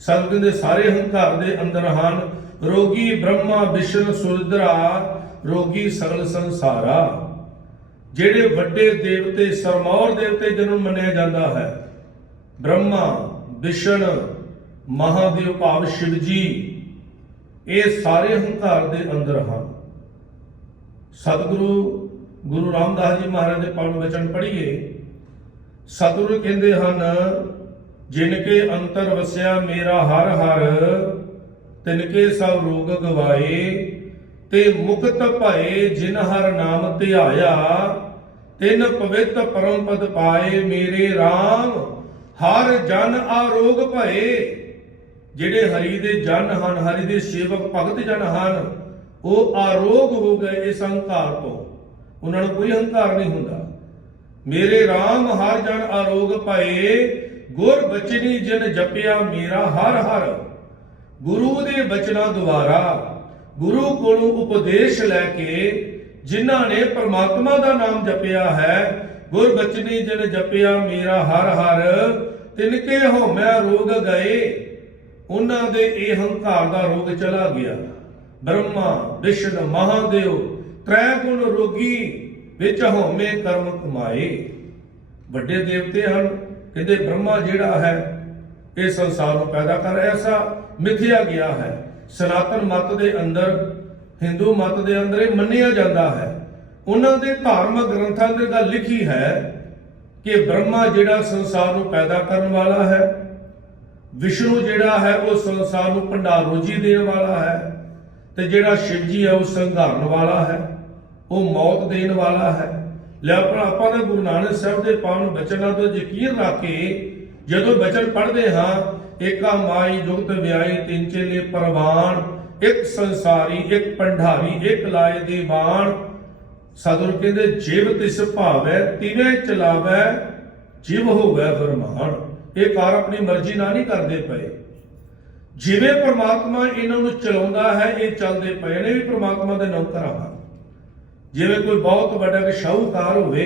ਸਤਿਗੁਰ ਦੇ ਸਾਰੇ ਹੰਕਾਰ ਦੇ ਅੰਦਰ ਹਨ। ਰੋਗੀ ਬ੍ਰਹਮਾ, ਵਿਸ਼ਨ, ਸੁਰਦਰਾ, ਰੋਗੀ ਸਗਲ ਸੰਸਾਰਾ। ਜਿਹੜੇ ਵੱਡੇ ਦੇਵਤੇ, ਸਰਮੌਰ ਦੇਵਤੇ ਜਿਹਨੂੰ ਮੰਨਿਆ ਜਾਂਦਾ ਹੈ। ਬ੍ਰਹਮਾ, ਵਿਸ਼ਨ, ਮਹਾਦੇਵ ਭਾਵ ਸ਼ਿਵ ਜੀ ਇਹ ਸਾਰੇ ਹੰਕਾਰ ਦੇ ਅੰਦਰ ਹਨ। ਸਤਿਗੁਰੂ, ਗੁਰੂ ਰਾਮਦਾਸ ਜੀ ਮਹਾਰਾਜ ਦੇ ਪਾਵਨ ਵਚਨ ਪੜ੍ਹੀਏ। ਸਤਿਗੁਰੂ ਕਹਿੰਦੇ ਹਨ ਜਿਨ ਕੇ ਅੰਤਰ ਵਸਿਆ ਮੇਰਾ ਹਰ ਹਰ, ਤਿਨ ਕੇ ਸਭ ਰੋਗ ਗਵਾਏ, ਤੇ ਮੁਕਤ ਭਏ ਜਿਨ ਹਰ ਨਾਮ ਧਿਆਇਆ, ਤਿਨ ਪਵਿੱਤ ਪਰਮ ਪਦ ਪਾਏ ਮੇਰੇ RAM ਹਰ ਜਨ ਆਰੋਗ ਭਏ। ਜਿਹੜੇ ਹਰੀ ਦੇ ਜਨ ਹਨ, ਹਰੀ ਦੇ ਸੇਵਕ ਭਗਤ ਜਨ ਹਨ, ਉਹ ਆਰੋਗ ਹੋ ਗਏ ਇਸ ਹੰਕਾਰ ਤੋਂ। ਉਹਨਾਂ ਨੂੰ ਕੋਈ ਹੰਕਾਰ ਨਹੀਂ ਹੁੰਦਾ। ਮੇਰੇ RAM ਹਰ ਜਨ ਆਰੋਗ ਭਏ ਗੁਰ ਬਚਨੀ ਜਿਨ ਜਪਿਆ ਮੇਰਾ ਹਰ ਹਰ। ਗੁਰੂ ਦੇ ਬਚਨਾਂ ਦੁਆਰਾ ਗੁਰੂ ਕੋਲੋਂ ਉਪਦੇਸ਼ ਲੈ ਕੇ ਜਿਨ੍ਹਾਂ ਨੇ ਪਰਮਾਤਮਾ ਦਾ ਨਾਮ ਜਪਿਆ ਹੈ, ਗੁਰ ਬਚਨੀ ਜਿਨ ਜਪਿਆ ਮੇਰਾ ਹਰ ਹਰ ਤਿਨਕੇ ਹਉਮੈ ਰੋਗ ਗਏ। ਉਹਨਾਂ ਦੇ ਇਹ ਹੰਕਾਰ ਦਾ ਰੋਗ ਚਲਾ ਗਿਆ। ਬ੍ਰਹਮਾ, ਵਿਸ਼ਨ, ਮਹਾਦੇਵ ਤ੍ਰੈ ਗੁਣ ਰੋਗੀ ਵਿੱਚ ਹੋਮੇ ਕਰਮ ਕਮਾਏ। ਵੱਡੇ ਦੇਵਤੇ ਹਨ। ਕਹਿੰਦੇ ਬ੍ਰਹਮਾ ਜਿਹੜਾ ਹੈ, ਇਹ ਸੰਸਾਰ ਨੂੰ ਪੈਦਾ ਕਰ ਐਸਾ ਮਿਥਿਆ ਗਿਆ ਹੈ। ਸਨਾਤਨ ਮਤ ਦੇ ਅੰਦਰ ਹਿੰਦੂ ਮਤ ਦੇ ਅੰਦਰ ਇਹ ਮੰਨਿਆ ਜਾਂਦਾ ਹੈ। ਉਹਨਾਂ ਦੇ ਧਾਰਮਿਕ ਗ੍ਰੰਥਾਂ ਦੇ ਗੱਲ ਲਿਖੀ ਹੈ ਕਿ ਬ੍ਰਹਮਾ ਜਿਹੜਾ ਸੰਸਾਰ ਨੂੰ ਪੈਦਾ ਕਰਨ ਵਾਲਾ ਹੈ, ਵਿਸ਼ਨੂੰ ਜਿਹੜਾ ਹੈ ਉਹ ਸੰਸਾਰ ਨੂੰ ਭੰਡਾਰ ਦੇਣ ਵਾਲਾ ਹੈ ਤੇ ਜਿਹੜਾ ਸ਼ਿਵ ਜੀ ਹੈ ਉਹ ਸੰਘਾਰਨ ਵਾਲਾ ਹੈ, ਉਹ ਮੌਤ ਦੇਣ ਵਾਲਾ ਹੈ। ਲੈ ਆਪਣਾ ਆਪਾਂ ਦੇ ਗੁਰੂ ਨਾਨਕ ਸਾਹਿਬ ਦੇ ਪਾਵਨ ਬਚਨਾਂ ਤੋਂ ਯਕੀਨ ਰੱਖ ਕੇ ਜਦੋਂ ਬਚਨ ਪੜ੍ਹਦੇ ਹਾਂ, ਏਕਾ ਮਾਈ ਜੁਗਤ ਵਿਆਈ ਤਿੰਨ ਚੇਲੇ ਪਰਵਾਨ, ਇੱਕ ਸੰਸਾਰੀ, ਇੱਕ ਪੰਡਾਰੀ, ਇੱਕ ਲਾਏ ਦੀ ਬਾਣ ਸਤਿਗੁਰ ਕਹਿੰਦੇ, ਜਿਵ ਤਿਸ ਭਾਵੈ, ਤਿਵੇਂ ਚਲਾਵੈ, ਜਿਵ ਹੋਵੇ ਫਰਮਾਨ ਇਹ ਕਾਰ ਆਪਣੀ ਮਰਜ਼ੀ ਨਾਲ ਨਹੀਂ ਕਰਦੇ ਪਏ। ਜਿਵੇਂ ਪ੍ਰਮਾਤਮਾ ਇਹਨਾਂ ਨੂੰ ਚਲਾਉਂਦਾ ਹੈ, ਇਹ ਚੱਲਦੇ ਪਏ ਨੇ ਵੀ ਪ੍ਰਮਾਤਮਾ ਦੇ ਨੌਕਰ ਹਨ ਜਿਵੇਂ ਕੋਈ ਬਹੁਤ ਵੱਡਾ ਕਿ ਸ਼ਾਹੂਕਾਰ ਹੋਵੇ,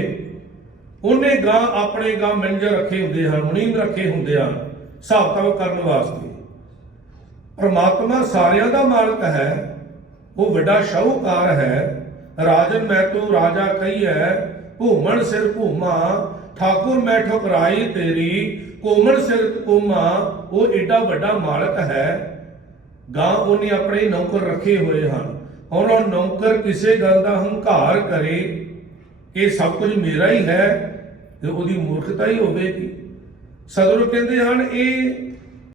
ਉਹਨੇ ਗਾਂ ਆਪਣੇ ਗਾਂ ਮੈਨੇਜਰ ਰੱਖੇ ਹੁੰਦੇ ਹਨ, ਮੁਨੀਮ ਰੱਖੇ ਹੁੰਦੇ ਹਨ ਹਿਸਾਬ ਕਿਤਾਬ ਕਰਨ ਵਾਸਤੇ। ਪਰਮਾਤਮਾ ਸਾਰਿਆਂ ਦਾ ਮਾਲਕ ਹੈ, ਉਹ ਵੱਡਾ ਸ਼ਾਹੂਕਾਰ ਹੈ, ਰਾਜਨ ਮੈਂ ਤੂੰ ਰਾਜਾ ਕਹੀ ਹੈ ਭੂਮਣ ਸਿਰ ਭੂਮਾ ਠਾਕੁਰ ਮੈਂ ਠੁਕਰਾਈ ਤੇਰੀ ਕੋਮਣ ਸਿਰ ਕੋਮਾ ਉਹ ਏਡਾ ਵੱਡਾ ਮਾਲਕ ਹੈ, ਗਾਂ ਉਹਨੇ ਆਪਣੇ ਨੌਕਰ ਰੱਖੇ ਹੋਏ ਹਨ। ਹੁਣ ਉਹ ਨੌਕਰ ਕਿਸੇ ਗੱਲ ਦਾ ਹੰਕਾਰ ਕਰੇ, ਇਹ ਸਭ ਕੁਝ ਮੇਰਾ ਹੀ ਹੈ ਤੇ ਉਹਦੀ ਮੂਰਖਤਾ ਹੀ ਹੋਵੇਗੀ। ਸਤਿਗੁਰੂ ਕਹਿੰਦੇ ਹਨ, ਇਹ